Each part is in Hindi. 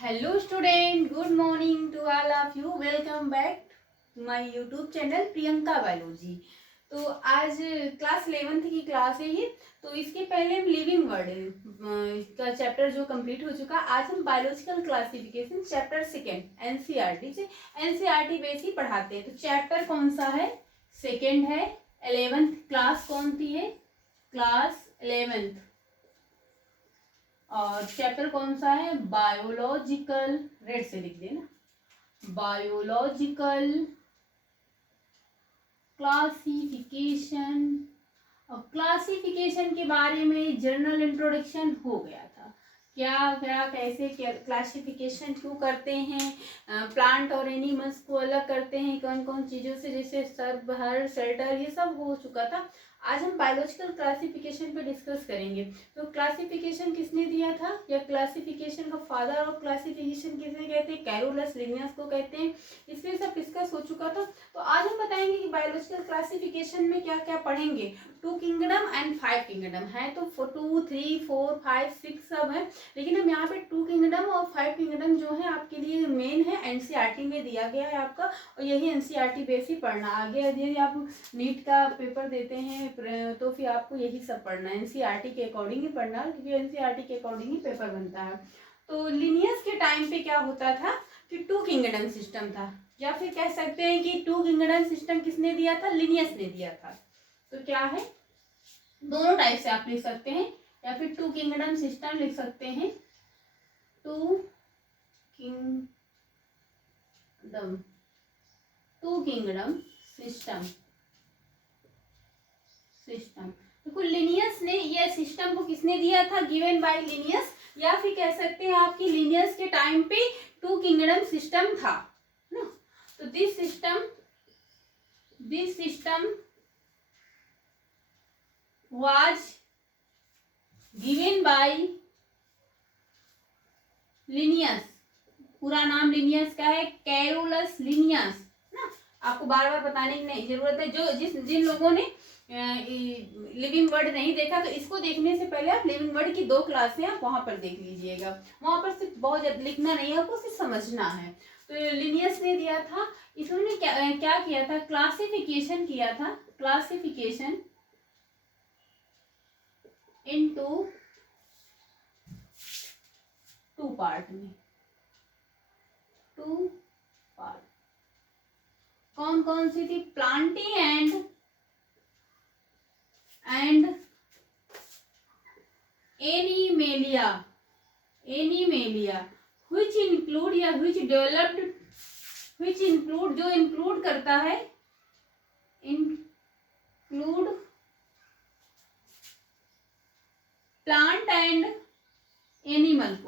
Hello student, good morning to all of you. Welcome back to my YouTube channel Priyanka biology. तो आज क्लास 11th की क्लास है ये। तो इसके पहले हम लिविंग वर्ड का चैप्टर जो कंप्लीट हो चुका, आज हम biological classification chapter second NCERT से एनसीईआरटी बेस ही पढ़ाते हैं। तो चैप्टर कौन सा है? सेकेंड है। 11th क्लास कौन सी है? Class 11th। और चैप्टर कौन सा है? बायोलॉजिकल। रेड से लिख देना, बायोलॉजिकल क्लासिफिकेशन। और क्लासिफिकेशन के बारे में जनरल इंट्रोडक्शन हो गया था। क्या क्या कैसे क्लासिफिकेशन क्यों करते हैं, प्लांट और एनिमल्स को अलग करते हैं कौन कौन चीज़ों से, जैसे सर्व हर शेल्टर, ये सब हो चुका था। आज हम बायोलॉजिकल क्लासिफिकेशन पे डिस्कस करेंगे। तो क्लासिफिकेशन किसने दिया था, या क्लासिफिकेशन का फादर ऑफ क्लासिफिकेशन किसने कहते हैं? कैरोलस लिनियस को कहते हैं। इसलिए सब डिस्कस हो चुका था। तो आज हम बताएंगे कि बायोलॉजिकल क्लासिफिकेशन में क्या क्या पढ़ेंगे। 2 किंगडम एंड 5 किंगडम है, तो 2, 3, 4, 5, 6 सब है, लेकिन हम यहाँ पे 2 किंगडम और 5 किंगडम जो है आपके लिए मेन है, एनसीईआरटी में दिया गया है आपका, और यही एनसीईआरटी बेस ही पढ़ना। आगे यदि आप नीट का पेपर देते हैं तो फिर आपको यही सब पढ़ना है, एनसीईआरटी के अकॉर्डिंग ही पढ़ना, क्योंकि एनसीईआरटी के अकॉर्डिंग ही पेपर बनता है। तो लिनियस के टाइम पे क्या होता था कि 2 किंगडम सिस्टम था, या फिर कह सकते हैं कि 2 किंगडम सिस्टम किसने दिया था? लिनियस ने दिया था। तो क्या है, दोनों टाइप से आप लिख सकते हैं, या फिर 2 किंगडम सिस्टम लिख सकते हैं। 2 किंगडम, 2 किंगडम सिस्टम। देखो लिनियस ने ये सिस्टम को किसने दिया था? गिवन बाय लिनियस, या फिर कह सकते हैं आपकी लिनियस के टाइम पे 2 किंगडम सिस्टम था ना। तो this system was given by Linnaeus. पूरा नाम लिनियस का है, कैरोलस लिनियस ना। आपको बार बार बताने की नहीं जरूरत है। जो जिन लोगों ने लिविंग वर्ड नहीं देखा, तो इसको देखने से पहले आप लिविंग वर्ड की 2 क्लासें आप वहां पर देख लीजिएगा। वहां पर सिर्फ बहुत ज्यादा लिखना नहीं है, आपको सिर्फ समझना है। तो लिनियस ने दिया था। इन्होंने क्या किया था? क्लासिफिकेशन किया था। क्लासिफिकेशन इनटू 2 पार्ट में। 2 पार्ट कौन कौन सी थी? Planting and animalia. Which include या व्हिच डेवलप्ड, व्हिच इंक्लूड जो इंक्लूड करता है, इंक्लूड प्लांट एंड एनिमल्स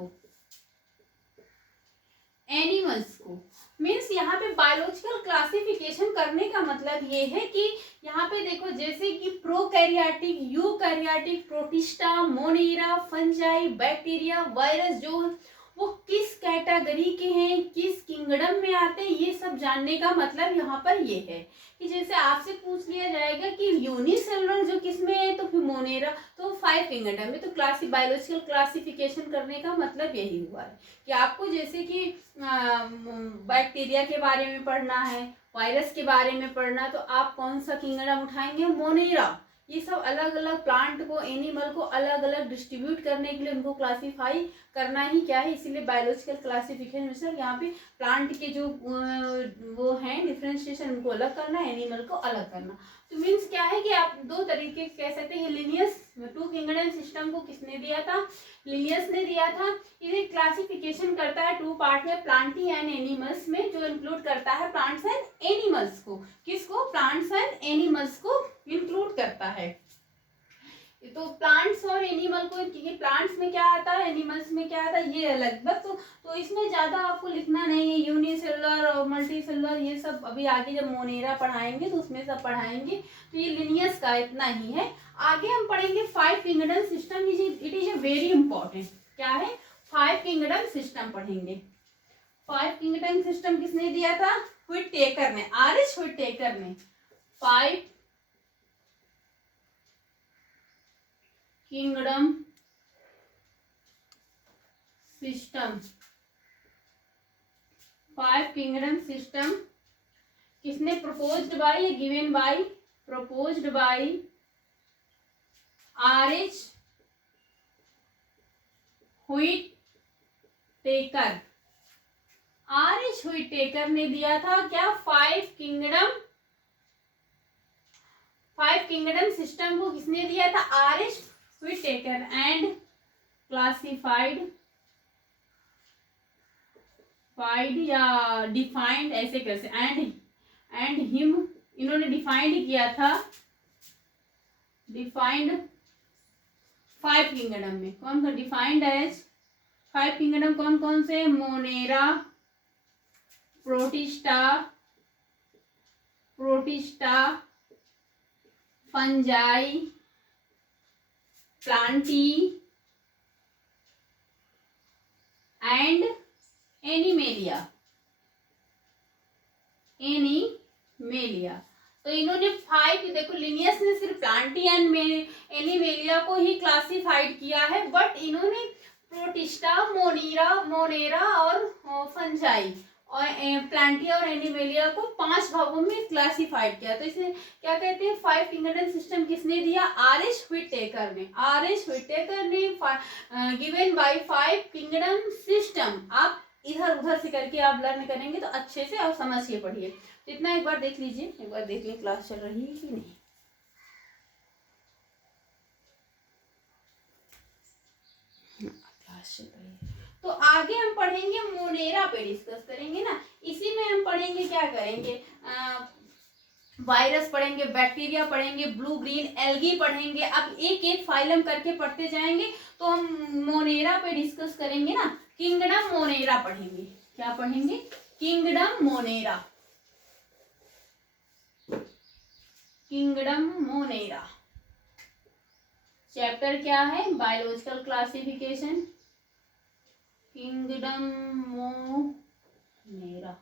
को। मीन्स यहाँ पे बायोलॉजिकल क्लासिफिकेशन करने का मतलब ये है कि यहाँ पे देखो, जैसे कि prokaryotic, eukaryotic, protista, Monera, fungi, bacteria, virus जो वो किस कैटेगरी के हैं, किस किंगडम में आते हैं, ये सब जानने का मतलब यहाँ पर ये है कि जैसे आपसे पूछ लिया जाएगा कि यूनिसेलुलर जो किसमें है, तो फिर मोनेरा, तो 5 किंगडम में। तो बायोलॉजिकल क्लासिफिकेशन करने का मतलब यही हुआ है कि आपको जैसे कि बैक्टीरिया के बारे में पढ़ना है, वायरस के बारे में पढ़ना, तो आप कौन सा किंगडम उठाएंगे? मोनेरा। ये सब अलग अलग प्लांट को, एनिमल को अलग अलग डिस्ट्रीब्यूट करने के लिए उनको क्लासिफाई करना ही क्या है, इसीलिए बायोलॉजिकल क्लासिफिकेशन में सर यहाँ पे प्लांट के जो वो हैं डिफरेंशिएशन, उनको अलग करना, एनिमल को अलग करना। तो मीन्स क्या है कि आप 2 तरीके कह सकते हैं। लिनियस 2 किंगडम सिस्टम को किसने दिया था? लिनियस ने दिया था। ये क्लासिफिकेशन करता है 2 पार्ट में, प्लांटिंग एंड एनिमल्स में, जो इंक्लूड करता है प्लांट्स एंड एनिमल्स को। किसको? प्लांट्स एंड एनिमल्स को इंक्लूड करता है। तो प्लांट्स और एनिमल को, प्लांट्स में क्या आता है, एनिमल्स में क्या आता है, ये अलग बस। तो इसमें ज्यादा आपको लिखना नहीं है। यूनिसेलुलर और मल्टीसेलुलर ये सब अभी आगे जब मोनेरा पढ़ाएंगे तो उसमें सब पढ़ाएंगे। तो ये लिनियस का इतना ही है। आगे हम पढ़ेंगे 5 kingdom system. It is a very important. क्या है? 5 किंगडम सिस्टम पढ़ेंगे। 5 किंगडम सिस्टम किसने दिया था? व्हिटेकर ने, आर.एच. व्हिटेकर ने। 5 kingdom system five kingdom system किसने प्रपोज्ड बाय या given by? Proposed by R H. Whittaker. R H. Whittaker ने दिया था क्या? फाइव किंगडम सिस्टम को किसने दिया था? आर.एच. व्हिटेकर। एंड क्लासिफाइड या डिफाइंड, ऐसे कैसे, एंड हिम, इन्होंने डिफाइंड किया था, डिफाइंड फाइव किंगडम में कौन कौन डिफाइंड एज फाइव किंगडम कौन कौन से? Monera, protista, fungi, Plantae and animalia. तो इन्होंने फाइव, देखो लिनियस ने सिर्फ प्लांटी एंड एनिमेलिया को ही क्लासिफाइड किया है, बट इन्होंने प्रोटिस्टा, मोनेरा और फंजाई और प्लांटी और एनिमेलिया को 5 भागों में क्लासिफाइड किया। तो इसे क्या कहते हैं? फाइव किंगडम सिस्टम किसने दिया? आर.एच. व्हिटेकर ने। आर.एच. व्हिटेकर ने given by five kingdom system. आप इधर उधर से करके आप लर्न करेंगे तो अच्छे से और समझ के पढ़िए। तो इतना एक बार देख लीजिए, एक बार देख लीजिए क्लास चल रही है कि नहीं। क्लास चल रही है तो आगे हम पढ़ेंगे मोनेरा पे डिस्कस करेंगे ना। इसी में हम पढ़ेंगे, क्या करेंगे, वायरस पढ़ेंगे, बैक्टीरिया पढ़ेंगे, ब्लू ग्रीन एल्गी पढ़ेंगे। अब एक एक फाइलम करके पढ़ते जाएंगे। तो हम मोनेरा पे डिस्कस करेंगे ना। किंगडम मोनेरा पढ़ेंगे। क्या पढ़ेंगे? Kingdom Monera. Kingdom Monera chapter क्या है? Biological classification. किंगडम मोनेरा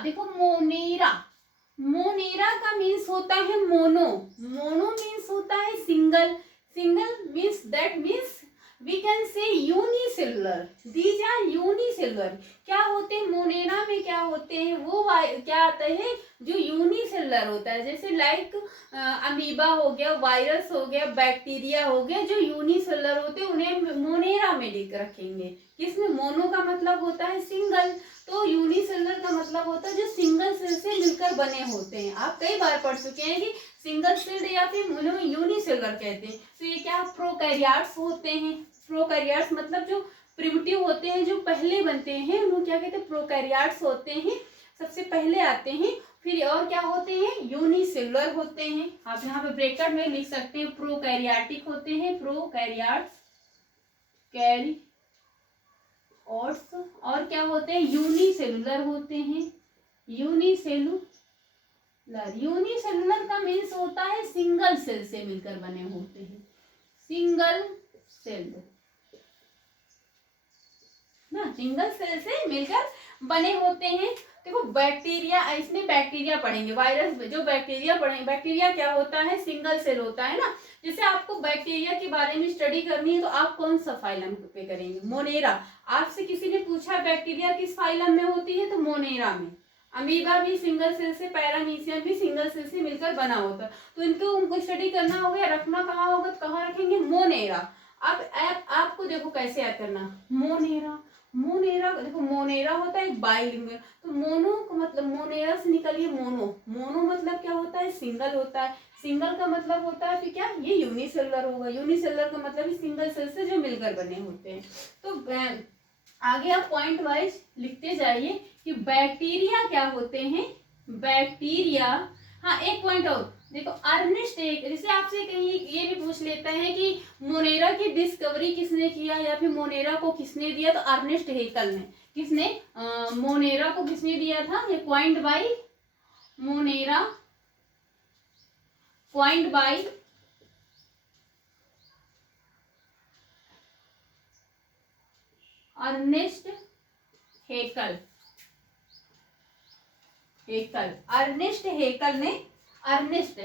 देखो, मोनेरा का मीन्स होता है मोनो मीन्स होता है single means that means we can say unicellular. These are unicellular. क्या होते हैं मोनेरा में? क्या होते हैं वो? क्या आता है जो यूनिसेलुलर होता है, जैसे लाइक अमीबा हो गया, वायरस हो गया, बैक्टीरिया हो गया, जो यूनिसेलुलर होते हैं उन्हें मोनेरा में रखेंगे। किसमें? मोनो का मतलब होता है सिंगल, तो यूनिसेलुलर का मतलब होता है जो सिंगल सेल से मिलकर बने होते हैं। आप कई बार पढ़ चुके हैं कि सिंगल सेल्ड या फिर यूनिसेलुलर कहते हैं। तो ये क्या प्रोकैरियोट्स होते हैं। प्रोकैरियोट्स मतलब जो प्रिमिटिव होते हैं, जो पहले बनते हैं, उनको क्या कहते हैं? प्रोकैरियोट्स होते हैं, सबसे पहले आते हैं। फिर और क्या होते हैं? यूनिसेलुलर होते हैं। आप यहाँ पे ब्रैकेट में लिख सकते हैं प्रोकैरियोटिक होते हैं, प्रोकैरियोट्स, और क्या होते हैं? यूनिसेलुलर होते हैं। यूनिसेलुलर का मीन्स होता है सिंगल सेल से मिलकर बने होते हैं, सिंगल सेल ना, सिंगल सेल से मिलकर बने होते हैं। देखो बैक्टीरिया, इसमें बैक्टीरिया पढ़ेंगे, वायरस में जो बैक्टीरिया पढ़ेंगे। बैक्टीरिया क्या होता है? सिंगल सेल होता है ना। जैसे आपको बैक्टीरिया के बारे में स्टडी करनी है तो आप कौन सा फाइलम पे करेंगे? मोनेरा। आपसे किसी ने पूछा बैक्टीरिया किस फाइलम में होती है, तो मोनेरा में। अमीबा भी सिंगल सेल से, पैरामीशियम भी सिंगल सेल से मिलकर बना होता है। तो उनको स्टडी करना होगा या रखना कहाँ होगा, तो कहाँ रखेंगे? मोनेरा। अब आपको देखो कैसे याद करना, मोनेरा देखो, मोनेरा होता है बाइलिंगुअल। तो मोनो का मतलब, मोनेरा से निकलिए मोनो मतलब क्या होता है? सिंगल होता है। सिंगल का मतलब होता है फिर क्या? ये यूनिसेलुलर होगा। यूनिसेलुलर का मतलब सिंगल सेल से जो मिलकर बने होते हैं। तो आगे आप पॉइंट वाइज लिखते जाइए कि बैक्टीरिया क्या होते हैं। बैक्टीरिया, हाँ एक पॉइंट और देखो, अर्नेस्ट एक, जैसे आपसे कहीं ये भी पूछ लेता है कि मोनेरा की डिस्कवरी किसने किया या फिर मोनेरा को किसने दिया, तो अर्नेस्ट हेकल ने। किसने? मोनेरा को किसने दिया था? ये coined by Monera, coined by Ernest Haeckel. Ernest Haeckel ने, अर्नेस्ट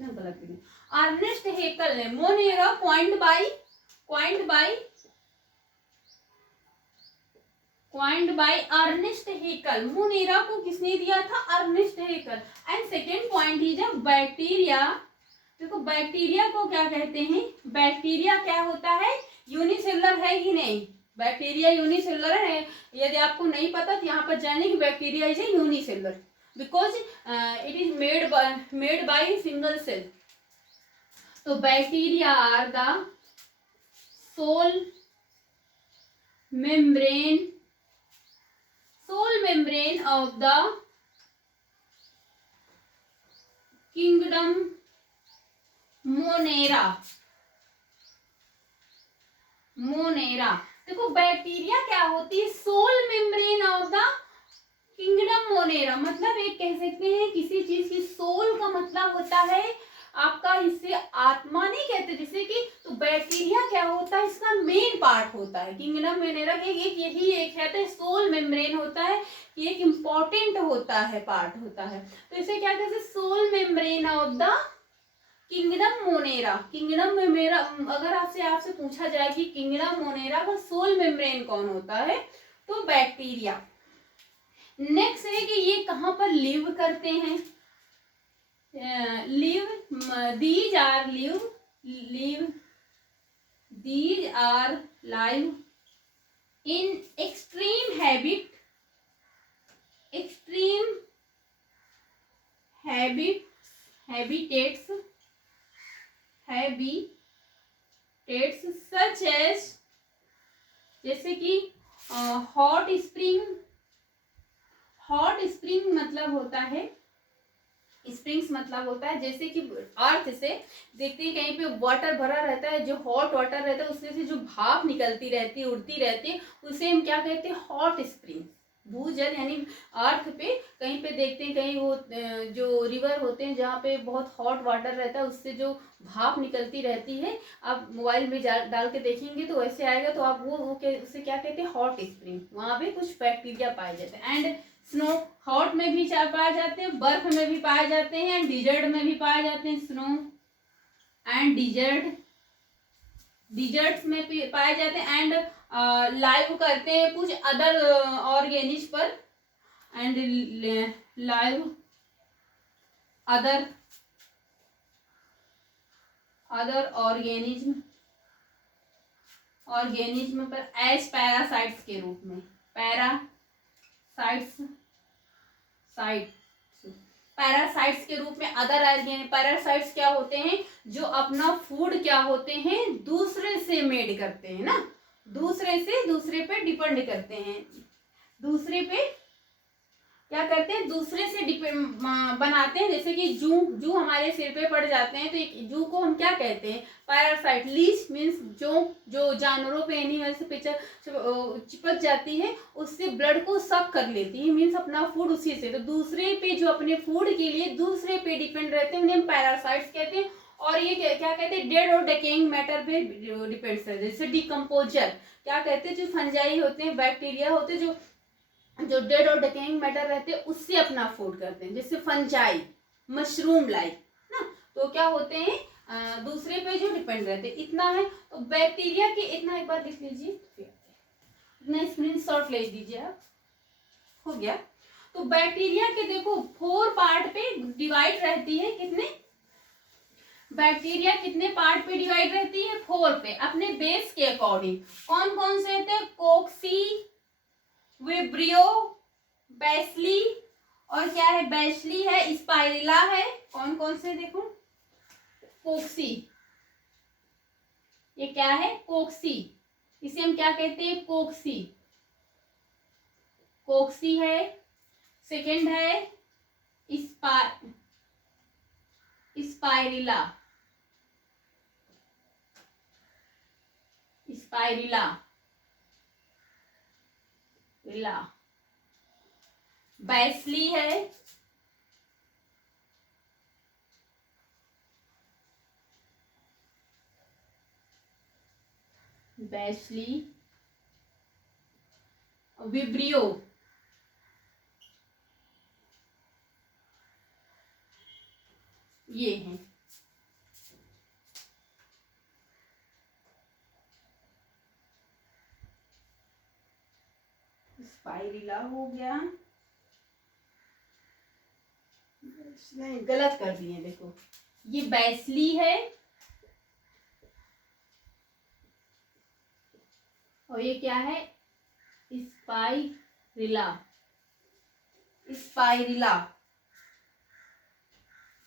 ना, गलत नहीं, अर्नेस्ट हेकल ने Monera coined by coined by Ernest Haeckel. Monera को किसने दिया था? Ernest Haeckel. And second point is a bacteria. देखो बैक्टीरिया को क्या कहते हैं? बैक्टीरिया क्या होता है? यूनिसेलुलर है कि नहीं? बैक्टीरिया यूनिसेलुलर है। यदि आपको नहीं पता तो यहाँ पर जानिए कि bacteria is a unicellular because it is made by single cell. तो bacteria are the sole membrane of the kingdom Monera। देखो बैक्टीरिया क्या होती है? Sole membrane of the kingdom Monera. मतलब एक कह सकते हैं किसी चीज की सोल का मतलब होता है आपका, इससे आत्मा नहीं कहते जैसे कि, तो बैक्टीरिया क्या होता है? इसका मेन पार्ट होता है किंगडम मोनेरा के। एक यही एक कहते हैं सोल मेम्ब्रेन होता है, ये एक इम्पोर्टेंट होता है, पार्ट होता है। तो इसे क्या कहते हैं? Sole membrane of the kingdom Monera. Kingdom Monera, अगर आपसे पूछा जाए कि किंगडम मोनेरा का सोल मेम्ब्रेन कौन होता है, तो बैक्टीरिया। नेक्स्ट है कि ये कहाँ पर लिव करते हैं? these are live in extreme habitats such as, जैसे कि हॉट स्प्रिंग मतलब होता है, स्प्रिंग्स मतलब होता है जैसे कि अर्थ से देखते हैं कहीं पे वाटर भरा रहता है, जो हॉट वाटर रहता है उससे से जो भाप निकलती रहती है, उड़ती रहती है, उसे हम क्या कहते हैं? Hot spring. भूजल यानी अर्थ पे कहीं पे देखते हैं, कहीं वो जो रिवर होते हैं जहाँ पे बहुत हॉट वाटर रहता है, उससे जो भाप निकलती रहती है, आप मोबाइल में डाल के देखेंगे तो वैसे आएगा, तो आप वो उसे क्या कहते हैं? Hot spring. वहाँ पे कुछ बैक्टीरिया पाए जाते हैं। एंड स्नो हॉट में भी पाए जाते हैं, बर्फ में भी पाए जाते हैं, डिजर्ट में भी पाए जाते हैं। स्नो एंड डिजर्ट्स में पाए जाते हैं। एंड लाइव करते हैं कुछ अदर ऑर्गेनिज पर, एंड लाइव अदर ऑर्गेनिज्म पर एज पैरासाइट्स के रूप में। पैरासाइट्स के रूप में अदर ऑर्गेनिक। पैरासाइट्स क्या होते हैं? जो अपना फूड क्या होते हैं? दूसरे से मेड करते हैं ना, दूसरे पे डिपेंड करते हैं, दूसरे पे क्या करते हैं? दूसरे से बनाते हैं। जैसे कि जू हमारे सिर पे पड़ जाते हैं तो एक जू को हम क्या कहते हैं? पैरासाइट। लीच मीन्स जो जानवरों पे, एनिमल से चिपक जाती है, उससे ब्लड को सक कर लेती है, मीन्स अपना फूड उसी से। तो दूसरे पे जो अपने फूड के लिए दूसरे पे डिपेंड रहते हैं, उन्हें हम पैरासाइट्स कहते हैं। और ये क्या कहते हैं? डेड और डेकेइंग मैटर पे डिपेंड करते हैं। जैसे डिकम्पोजर क्या कहते हैं? जो फंजाई होते हैं, बैक्टीरिया होते हैं, जो डेड और डेकेइंग मैटर रहते हैं, उससे अपना फूड करते हैं, जैसे फंजाई, मशरूम लाइक ना। तो क्या होते हैं? दूसरे पे जो डिपेंड रहते हैं। इतना है। तो बैक्टीरिया के इतना एक बार लिख लीजिए, इतना स्क्रीनशॉट ले लीजिए आप। हो गया। तो बैक्टीरिया के देखो 4 पार्ट पे डिवाइड रहती है। कितने? बैक्टीरिया कितने पार्ट पे डिवाइड रहती है? 4 पे, अपने बेस के अकॉर्डिंग। कौन कौन से होते हैं? कोक्सी, विब्रियो, बेसली, और क्या है? बेसली है, स्पाइरिला है। कौन कौन से? देखो कोक्सी, ये क्या है? कोक्सी। इसे हम क्या कहते हैं? कोक्सी है। सेकंड है स्पाइरिला। बेसली है। विब्रियो, ये है। स्पाइरिला हो गया, नहीं गलत कर दिए, देखो ये बैसली है और ये क्या है, स्पाइरिला, स्पाइरिला,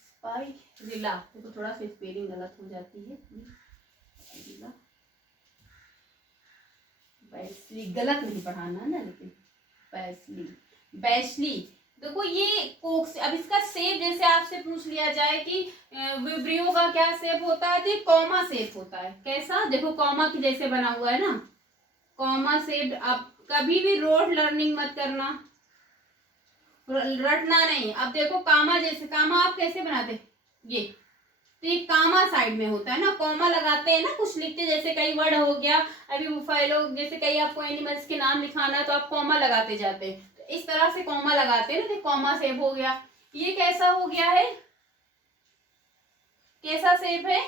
स्पाइरिला। देखो थोड़ा सा स्पेलिंग गलत हो जाती है, स्पाइरिला, बैसली, गलत नहीं पढ़ाना ना, लेकिन बैसली, बैसली। देखो ये कोक से, अब इसका शेप जैसे आपसे पूछ लिया जाए कि विब्रियो का क्या शेप होता है, तो ये कॉमा शेप होता है। कैसा, देखो कॉमा की जैसे बना हुआ है ना, कॉमा शेप। आप कभी भी रोड लर्निंग मत करना, रटना नहीं। अब देखो कामा जैसे, कामा आप कैसे बनाते, ये तो ये कामा साइड में होता है ना, कॉमा लगाते हैं ना कुछ लिखते, जैसे कई वर्ड हो गया, अभी बुफाइलो जैसे कई आपको एनिमल्स के नाम लिखाना है तो आप कॉमा लगाते जाते हैं, तो इस तरह से कॉमा लगाते हैं ना, तो कॉमा शेप हो गया। ये कैसा हो गया है, कैसा शेप है,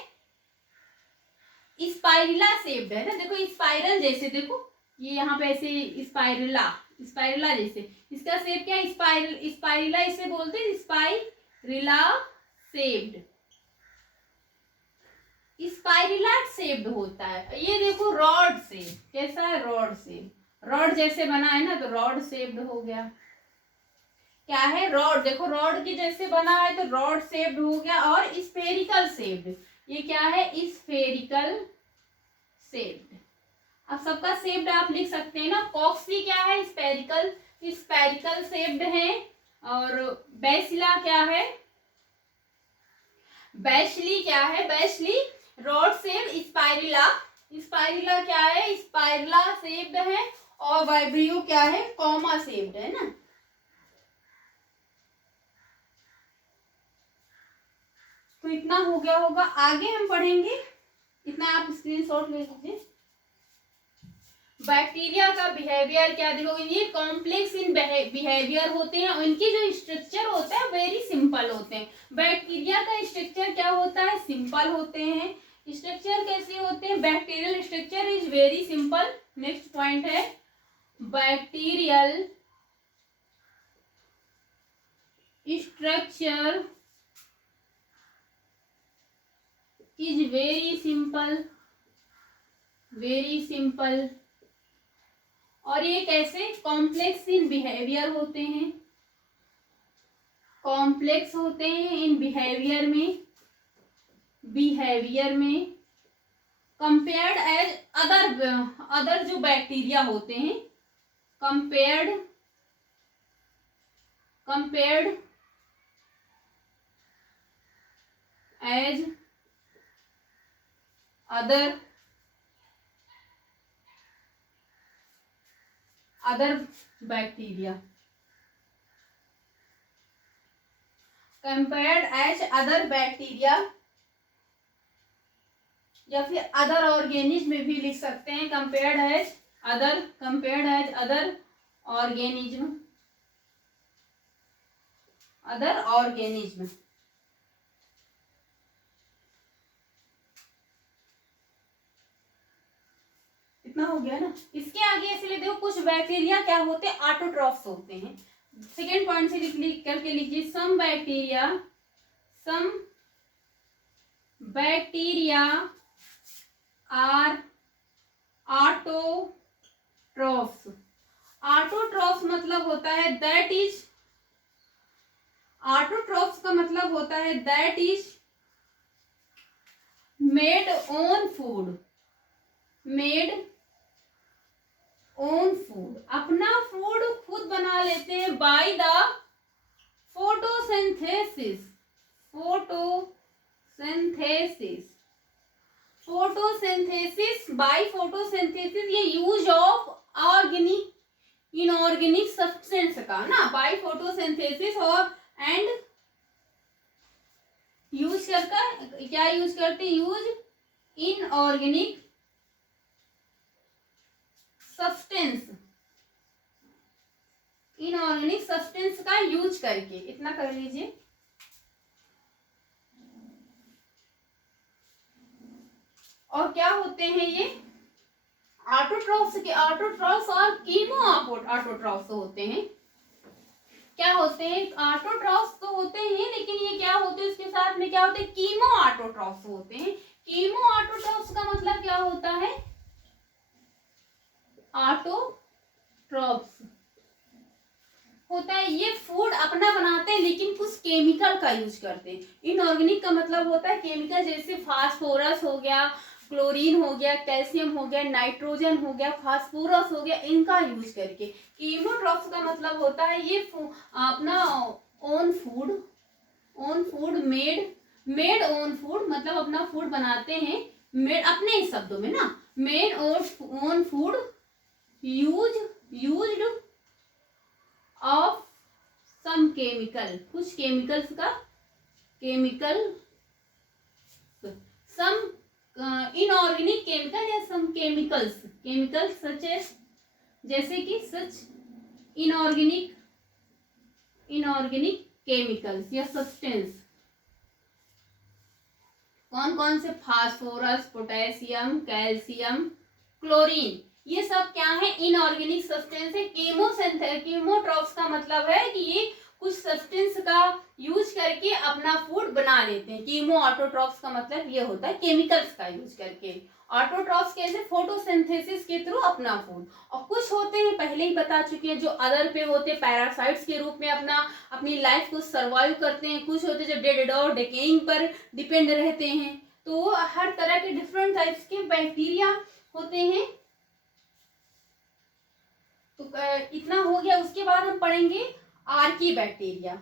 स्पाइरिला शेप है ना, देखो स्पाइरल जैसे, देखो ये यहाँ पे ऐसे स्पाइरिला, स्पाइरिला जैसे, इसका शेप क्या है, स्पाइरल, स्पाइरिला इसे बोलते हैं, स्पाइरिला शेप्ड, स्पाइरिला शेप्ड होता है। ये देखो रॉड शेप, कैसा है, रॉड शेप, रॉड जैसे बना है ना, तो रॉड शेप्ड हो गया। क्या है, रॉड, देखो रॉड के जैसे बना है तो रॉड शेप्ड हो गया। और स्फेरिकल शेप्ड, ये क्या है, स्फेरिकल शेप्ड। अब सबका शेप्ड आप लिख सकते हैं ना, कॉक्सी क्या है, स्फेरिकल, स्फेरिकल शेप्ड है। और बैसिला क्या है, बैशली क्या है, बैशली रॉड शेप, स्पाइरिला, स्पाइरिला क्या है, स्पाइरिला शेप्ड है। और वाइब्रियो क्या है, कॉमा शेप्ड है ना। तो इतना हो गया होगा, आगे हम पढ़ेंगे, इतना आप स्क्रीनशॉट ले लीजिए। बैक्टीरिया का बिहेवियर क्या, देखो ये कॉम्प्लेक्स इन बिहेवियर होते हैं, उनके जो स्ट्रक्चर होता है वेरी सिंपल होते हैं। बैक्टीरिया का स्ट्रक्चर क्या होता है, सिंपल होते हैं। स्ट्रक्चर कैसे होते हैं, bacterial structure is very simple. Next point है, bacterial structure is very simple, very simple. और ये कैसे, कॉम्प्लेक्स इन बिहेवियर होते हैं, कॉम्प्लेक्स होते हैं इन बिहेवियर में, बिहेवियर में कंपेयर्ड एज अदर जो बैक्टीरिया होते हैं, compared as other bacteria, compared as other bacteria, या फिर अदर ऑर्गेनिज्म में भी लिख सकते हैं, compared as other organism, other organism. इतना हो गया ना। इसके आगे इसलिए देखो, कुछ बैक्टीरिया क्या होते हैं, ऑटोट्रॉफ्स होते हैं। सेकेंड पॉइंट से लिख करके लीजिए, some bacteria are autotrophs. Autotrophs मतलब होता है दैट इज, ऑटोट्रॉफ्स का मतलब होता है that is made own food, अपना फूड खुद बना लेते हैं by the photosynthesis, by photosynthesis, ये use of organic inorganic substance का ना, बाय फोटोसिंथेसिस। और एंड यूज करकर क्या यूज करते, यूज इनऑर्गेनिक सब्सटेंस का यूज करके। इतना कर लीजिए। और क्या होते हैं ये, ऑटो ऑटोट्रॉफ्स और कीमो ऑटोट्रॉफ्स होते हैं। क्या होते हैं? ऑटोट्रॉफ्स तो होते हैं, लेकिन ये क्या होते हैं, इसके साथ में क्या होते हैं? कीमो ऑटोट्रॉफ्स होते हैं। कीमो ऑटोट्रॉफ्स का मतलब क्या होता है? ऑटोट्रॉफ्स होता है ये फूड अपना बनाते हैं, लेकिन कुछ केमिकल का यूज करते हैं। इनऑर्गेनिक का मतलब होता है केमिकल, जैसे फास्फोरस हो गया, क्लोरीन हो गया, कैल्शियम हो गया, नाइट्रोजन हो गया, फास्फोरस हो गया, इनका यूज करके। कीमोट्रॉफ्स का मतलब होता है ये अपना own food made own food, मतलब अपना फूड बनाते हैं, मेड अपने ही शब्दों में ना, made own food used of some chemical, कुछ केमिकल्स का सम इनऑर्गेनिक केमिकल या सम केमिकल्स सच एज, जैसे कि सच इनऑर्गेनिक केमिकल्स या सब्सटेंस। कौन कौन से? फास्फोरस, पोटेशियम, कैल्शियम, क्लोरीन, ये सब क्या है? इनऑर्गेनिक सब्सटेंस है। कीमोट्रॉफ्स का मतलब है कि ये कुछ सब्सटेंस का यूज करके अपना फूड बना लेते हैं। कीमो ऑटोट्रॉफ्स का मतलब ये होता है केमिकल्स का यूज करके। ऑटोट्रॉफ्स कैसे? फोटोसिंथेसिस के थ्रू अपना फूड। और कुछ होते हैं, पहले ही बता चुके हैं, जो अदर पे होते हैं, पैरासाइट्स के रूप में अपनी लाइफ को सर्वाइव करते हैं। कुछ होते हैं जो डेड और डिकेइंग पर डिपेंड रहते हैं। तो हर तरह के डिफरेंट टाइप्स के बैक्टीरिया होते हैं। तो इतना हो गया। उसके बाद हम पढ़ेंगे आर्की बैक्टीरिया।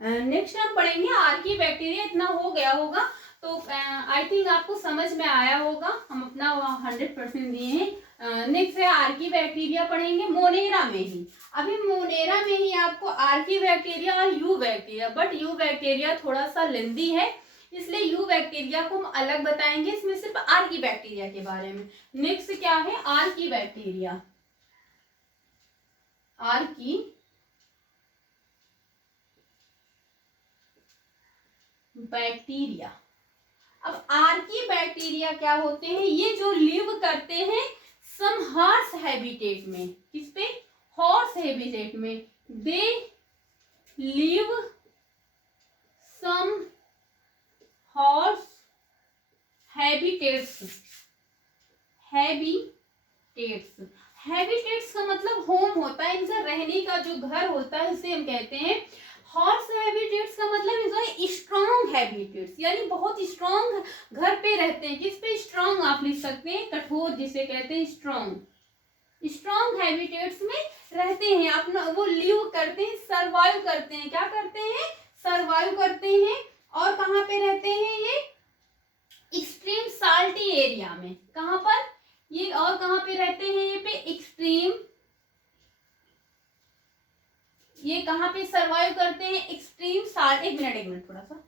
नेक्स्ट हम पढ़ेंगे आर्की बैक्टीरिया। इतना हो गया होगा, तो आई थिंक आपको समझ में आया होगा। हम अपना 100% दिए हैं। नेक्स्ट है आर्की बैक्टीरिया पढ़ेंगे मोनेरा में ही। अभी मोनेरा में ही आपको आर्की बैक्टीरिया और you bacteria, but you bacteria थोड़ा सा लेंदी है, इसलिए यू बैक्टीरिया को हम अलग बताएंगे। इसमें सिर्फ आर्की बैक्टीरिया के बारे में। नेक्स्ट क्या है? Archie bacteria. Archie bacteria. अब आर्की बैक्टीरिया क्या होते हैं? ये जो लिव करते हैं सम हॉर्स हैबिटेट में। किस पे? हॉर्स हैबिटेट में। They live some harsh habitats. Habitats का मतलब होम होता है, इनका रहने का जो घर होता है उसे हम कहते हैं हॉर्स हैबिटेट्स। का मतलब स्ट्रॉन्ग हैबिटेट्स, यानी बहुत स्ट्रॉन्ग घर पे रहते हैं। किस पे? स्ट्रॉन्ग आप लिख सकते हैं, कठोर जिसे कहते हैं स्ट्रॉन्ग हैबिटेट्स में रहते हैं। अपना वो लिव करते हैं, सर्वाइव करते हैं। क्या करते हैं? सर्वाइव करते हैं। और कहाँ पे रहते हैं ये? एक्सट्रीम साल्टी एरिया में। कहाँ पर ये? और कहाँ पे रहते हैं ये? पे एक्सट्रीम, ये कहाँ पे सर्वाइव करते हैं? Extreme salt. एक मिनट थोड़ा सा,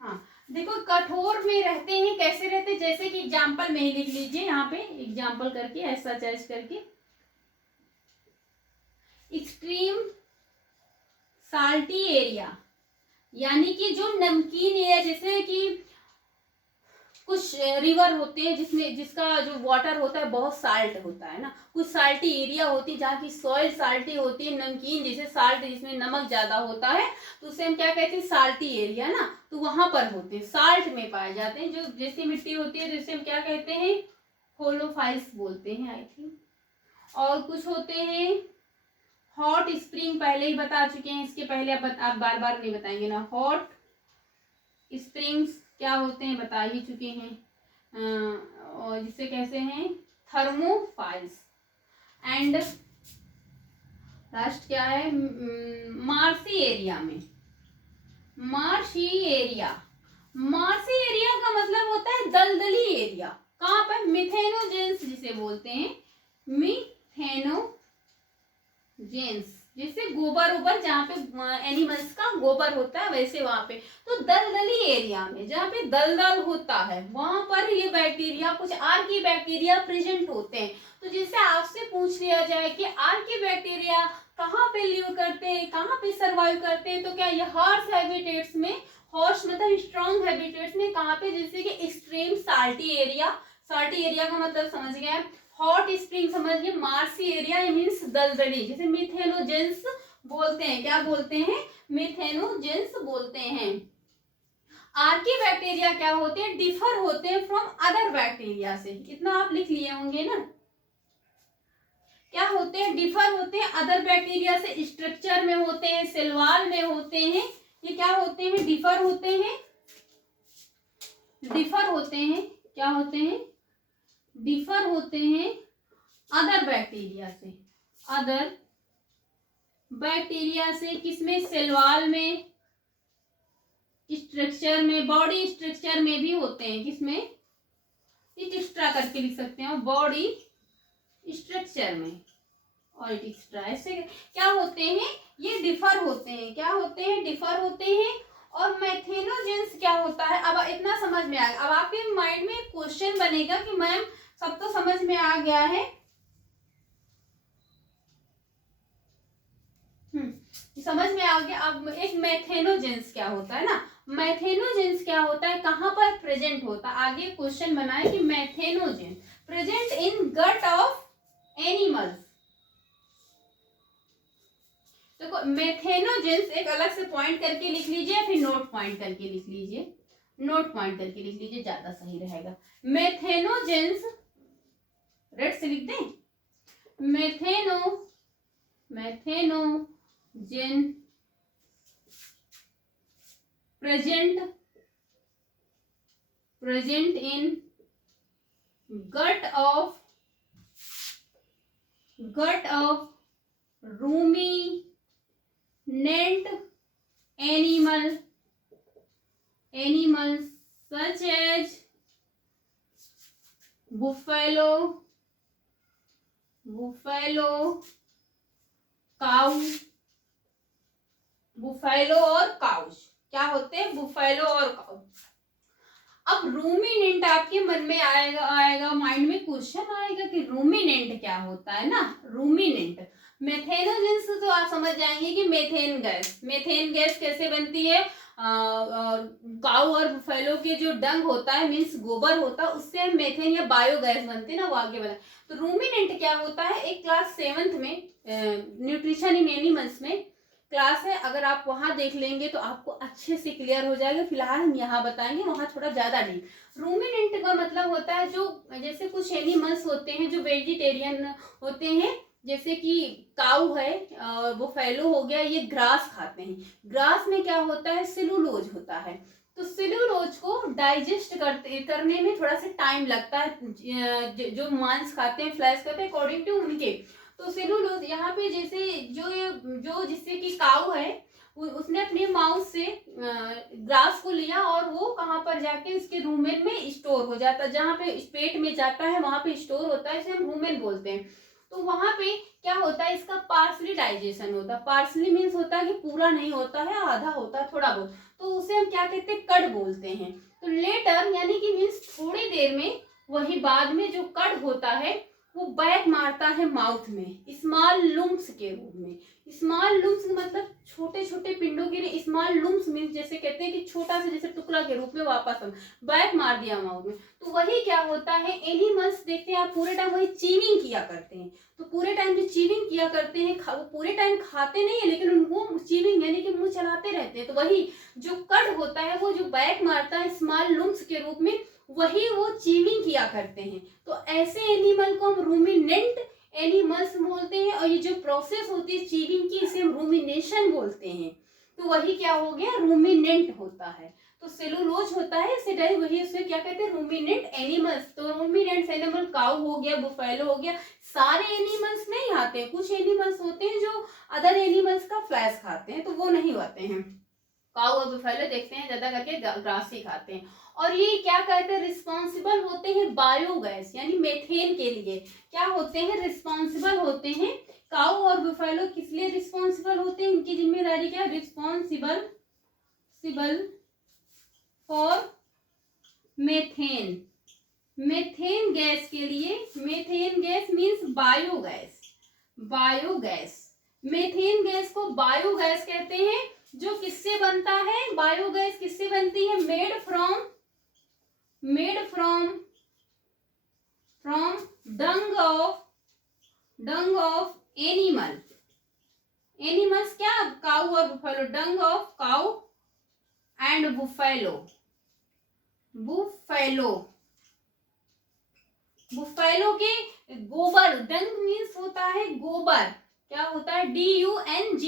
हाँ देखो, कठोर में रहते हैं। कैसे रहते हैं? जैसे कि एग्जाम्पल में ही लिख लीजिए, यहाँ पे एग्जाम्पल करके ऐसा चॉइस करके, एक्सट्रीम साल्टी एरिया, यानी कि जो नमकीन एरिया, जैसे कि कुछ रिवर होते हैं जिसका जो वाटर होता है बहुत साल्ट होता है ना। कुछ साल्टी एरिया होती है जहाँ की सॉइल साल्टी होती है, नमकीन जैसे साल्ट जिसमें नमक ज्यादा होता है, तो उसे हम क्या कहते हैं? साल्टी एरिया ना। तो वहां पर होते हैं, साल्ट में पाए जाते हैं। जो जैसी मिट्टी होती है जैसे हम क्या कहते हैं? होलोफाइल्स बोलते हैं आई थिंक। और कुछ होते हैं हॉट स्प्रिंग, पहले ही बता चुके हैं, इसके पहले आप बार बार नहीं बताएंगे ना। हॉट स्प्रिंग्स क्या होते हैं बता ही चुके हैं। और जिसे कहते हैं थर्मोफाइल्स। एंड लास्ट क्या है? मार्सी एरिया में। मार्सी एरिया का मतलब होता है दलदली एरिया। कहाँ पर? मिथेनोजेंस जिसे बोलते हैं, मिथेनोजेंस, जैसे गोबर जहाँ पे एनिमल्स का गोबर होता है वैसे वहां पे। तो दलदली एरिया में जहाँ पे दलदल होता है वहां पर ये बैक्टीरिया, कुछ आर्की बैक्टीरिया प्रेजेंट होते हैं। तो जैसे आपसे पूछ लिया जाए कि आर्की बैक्टीरिया कहाँ पे लिव करते हैं, कहाँ पे सर्वाइव करते हैं, तो क्या ये हार्श हैबिटेट्स में, हार्श मतलब स्ट्रॉन्ग हैबिटेट्स में, कहाँ पे, जैसे कि extreme salty area, salty area का मतलब समझ गए, हॉट स्प्रिंग समझ गए, मार्सी एरिया मीन्स दलदली, जैसे मिथेनोजेंस बोलते हैं, क्या बोलते हैं, मिथेनोजेंस बोलते हैं। आर्की बैक्टीरिया क्या होते हैं, डिफर होते हैं फ्रॉम अदर बैक्टीरिया से, इतना आप लिख लिए होंगे ना, क्या होते हैं, डिफर होते हैं अदर बैक्टीरिया से, स्ट्रक्चर में होते हैं, सेल वॉल में होते हैं, ये क्या होते हैं, डिफर होते हैं, डिफर होते हैं, क्या होते हैं, डिफर होते हैं अदर बैक्टीरिया से, अदर बैक्टीरिया से, किसमें, सेल वॉल में, स्ट्रक्चर में, बॉडी स्ट्रक्चर में भी होते हैं, किसमें, एक्स्ट्रा करके लिख सकते हैं, बॉडी स्ट्रक्चर में और एक्स्ट्रा, ऐसे क्या होते हैं, ये डिफर होते हैं, क्या होते हैं, डिफर होते हैं। और मेथेनोजेंस क्या होता है, अब इतना समझ में आ गया। अब आपके माइंड में क्वेश्चन बनेगा कि मैम सब तो समझ में आ गया है, समझ में आ गया। अब एक मेथेनोजेंस क्या होता है ना, मेथेनोजेंस क्या होता है, कहाँ पर प्रेजेंट होता है, आगे क्वेश्चन बनाए कि methanogens present in gut of animals. देखो मेथेनोजेंस एक अलग से पॉइंट करके लिख लीजिए, फिर नोट पॉइंट करके लिख लीजिए, नोट पॉइंट करके लिख लीजिए, ज्यादा सही रहेगा। मेथेनोजेंस रेड से लिख दें, मेथेनोजेन present in gut of ruminant animals such as buffalo, cow, buffalo और काउज, क्या होते हैं, बुफेलो और काउ। अब रूमिनेंट आपके मन में आएगा माइंड में क्वेश्चन आएगा कि रूमिनेंट क्या होता है ना, रूमिनेंट। मेथेनोजेंस तो आप समझ जाएंगे कि मेथेन गैस कैसे बनती है, काउ और बुफेलो के जो डंग होता है मीन्स गोबर होता है, उससे मेथेन या बायोगैस बनती है ना, वो आगे बढ़ा। तो रूमिनेंट क्या होता है, एक क्लास 7th में न्यूट्रिशन इन एनिमल्स में क्लास है, अगर आप वहां देख लेंगे तो आपको अच्छे से क्लियर हो जाएगा। फिलहाल हम यहाँ बताएंगे, वहां थोड़ा ज्यादा डीप। रूमिनेंट का मतलब होता है जो, जैसे कुछ एनिमल्स होते हैं जो वेजिटेरियन होते हैं, जैसे कि काऊ है, बुफेलो हो गया, ये ग्रास खाते हैं। ग्रास में क्या होता है, सेलुलोज होता है, तो सेलुलोज को डाइजेस्ट करने में थोड़ा सा टाइम लगता है। जो मांस खाते हैं, फ्लैश खाते हैं, अकॉर्डिंग टू उनके, तो सेलुलोज यहाँ पे जैसे जो जिससे कि काऊ है, उसने अपने माउथ से ग्रास को लिया और वो कहाँ पर जाके उसके रूमेन में स्टोर हो जाता है, जहाँ पे पेट में जाता है वहां पे स्टोर होता है, इसे हम रूमेन बोलते हैं। तो वहां पे क्या होता है, इसका पार्सली डाइजेशन होता है, पार्सली मीन्स होता है कि पूरा नहीं होता है, आधा होता है, थोड़ा बहुत, तो उसे हम क्या कहते हैं, कड बोलते हैं। तो लेटर यानी कि मीन्स थोड़ी देर में, वही बाद में जो कड होता है वो बैक मारता है माउथ में, स्मॉल लुम्स के रूप में। स्मॉल लुम्स मतलब छोटे छोटे पिंडों के लिए, स्मॉल लुम्स मीन्स जैसे कहते हैं कि छोटा सा जैसे टुकड़ा के रूप में वापस हम बैक मार दिया माउथ में। तो वही क्या होता है, एनिमल्स देखते हैं आप पूरे टाइम वही चीविंग किया करते हैं, तो पूरे टाइम जो चीविंग किया करते हैं, वो पूरे टाइम खाते नहीं है, लेकिन उनको चीविंग यानी कि मुंह चलाते रहते हैं। तो वही जो कड होता है, वो जो बैक मारता है स्मॉल लुम्स के रूप में, वही वो चीविंग किया करते हैं। तो ऐसे एनिमल को हम रूमिनेंट एनिमल्स बोलते हैं, और ये जो प्रोसेस होती है चीविंग की, इसे हम रूमिनेशन बोलते हैं। तो वही क्या हो गया, रूमिनेंट होता है। तो सेलुलोज होता है सेडाई, वही उसमें क्या कहते हैं, रूमिनेंट एनिमल्स। तो रूमिनेंट एनिमल काऊ हो गया, बुफेलो हो गया, सारे एनिमल्स नहीं आते हैं, कुछ एनिमल्स होते हैं जो अदर एनिमल्स का फ्लैश खाते हैं, तो वो नहीं आते हैं। काऊ और बुफेलो देखते हैं ज्यादा करके ग्रास ही खाते हैं। और ये क्या कहते हैं, रिस्पॉन्सिबल होते हैं बायोगैस यानी मेथेन के लिए, क्या होते हैं, रिस्पॉन्सिबल होते हैं। काऊ और बुफेलो किस लिए रिस्पॉन्सिबल होते हैं, इनकी जिम्मेदारी क्या, responsible for methane, methane gas के लिए। Methane gas means biogas, methane gas को बायोगैस कहते हैं, जो किससे बनता है, बायोगैस किससे बनती है, made from Dang of animals, क्या, काऊ और buffalo, Dang of cow and buffalo के गोबर, डंग मीन्स होता है गोबर, क्या होता है, DUNG,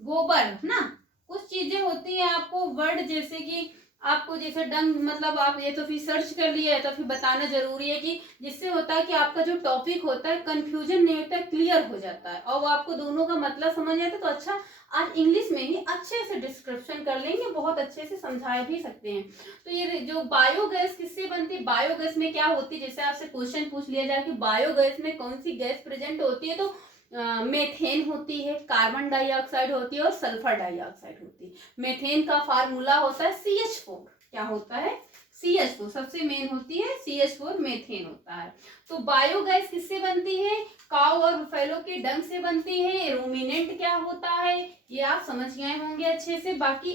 गोबर ना। कुछ चीजें होती है आपको वर्ड, जैसे कि आपको जैसे डंग मतलब आप ये तो फिर सर्च कर लिया है तो फिर बताना जरूरी है, कि जिससे होता है कि आपका जो टॉपिक होता है कंफ्यूजन नहीं होता है, क्लियर हो जाता है और वो आपको दोनों का मतलब समझ आता है। तो अच्छा, आज इंग्लिश में ही अच्छे से डिस्क्रिप्शन कर लेंगे, बहुत अच्छे से समझा भी सकते हैं। तो ये जो बायोगैस किससे बनती है, बायोगैस में क्या होती है, जैसे आपसे क्वेश्चन पूछ लिया जाए कि बायोगैस में कौन सी गैस प्रेजेंट होती है, तो मेथेन होती है, कार्बन डाइऑक्साइड होती है और सल्फर डाइऑक्साइड होती है। मेथेन का फार्मूला होता है CH4, क्या होता है, CH4, सबसे मेन होती है CH4, मेथेन होता है। तो बायोगैस किससे बनती है, काऊ और बुफेलो के डंग से बनती है। रूमिनेंट क्या होता है, ये आप समझ गए होंगे अच्छे से। बाकी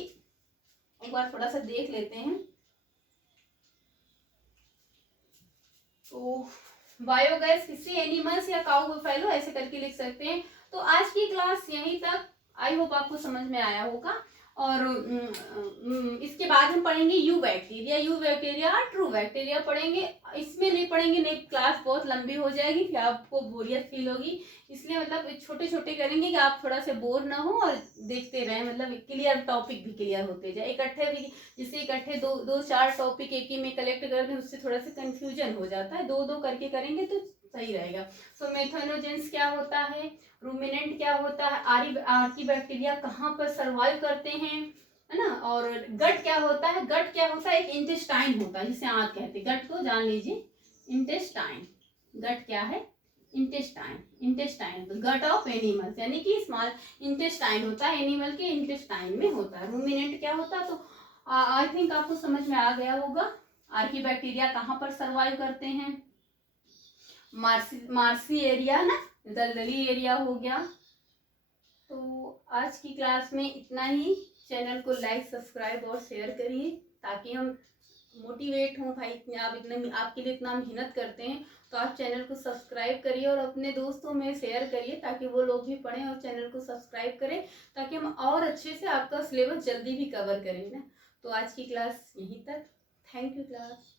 एक बार थोड़ा सा देख लेते हैं। तो बायोगैस किसी एनिमल्स या काऊ बुफेलो ऐसे करके लिख सकते हैं। तो आज की क्लास यहीं तक, आई होप आपको समझ में आया होगा। और इसके बाद हम पढ़ेंगे यू बैक्टीरिया ट्रू बैक्टीरिया पढ़ेंगे। इसमें नहीं पढ़ेंगे, नहीं क्लास बहुत लंबी हो जाएगी, फिर आपको बोरियत फील होगी, इसलिए मतलब छोटे छोटे करेंगे कि आप थोड़ा से बोर ना हो और देखते रहें, मतलब क्लियर टॉपिक भी क्लियर होते जाए। इकट्ठे भी, जिससे इकट्ठे दो दो चार टॉपिक एक ही में कलेक्ट कर दें, उससे थोड़ा सा कंफ्यूजन हो जाता है, दो दो करके करेंगे तो सही रहेगा। तो मेथनोजेंस क्या होता है, रूमिनेंट क्या होता है, आर्की बैक्टीरिया कहाँ पर सर्वाइव करते हैं, है ना। और गट क्या होता है, गट क्या होता है, एक इंटेस्टाइन होता है जिसे आंत कहते हैं, गट को जान लीजिए, इंटेस्टाइन, गट क्या है, इंटेस्टाइन तो गट ऑफ एनिमल्स, यानी कि स्मॉल इंटेस्टाइन होता है, एनिमल के इंटेस्टाइन में होता है। रूमिनेंट क्या होता है, तो आई थिंक आपको समझ में आ गया होगा। आर्की बैक्टीरिया कहाँ पर सर्वाइव करते हैं, मार्सी एरिया ना, दलदली एरिया हो गया। तो आज की क्लास में इतना ही। चैनल को लाइक, सब्सक्राइब और शेयर करिए, ताकि हम मोटिवेट हों भाई, इतने आप इतने आपके लिए इतना मेहनत करते हैं, तो आप चैनल को सब्सक्राइब करिए और अपने दोस्तों में शेयर करिए, ताकि वो लोग भी पढ़ें और चैनल को सब्सक्राइब करें, ताकि हम और अच्छे से आपका सिलेबस जल्दी भी कवर करें ना। तो आज की क्लास यहीं तक। Thank you class.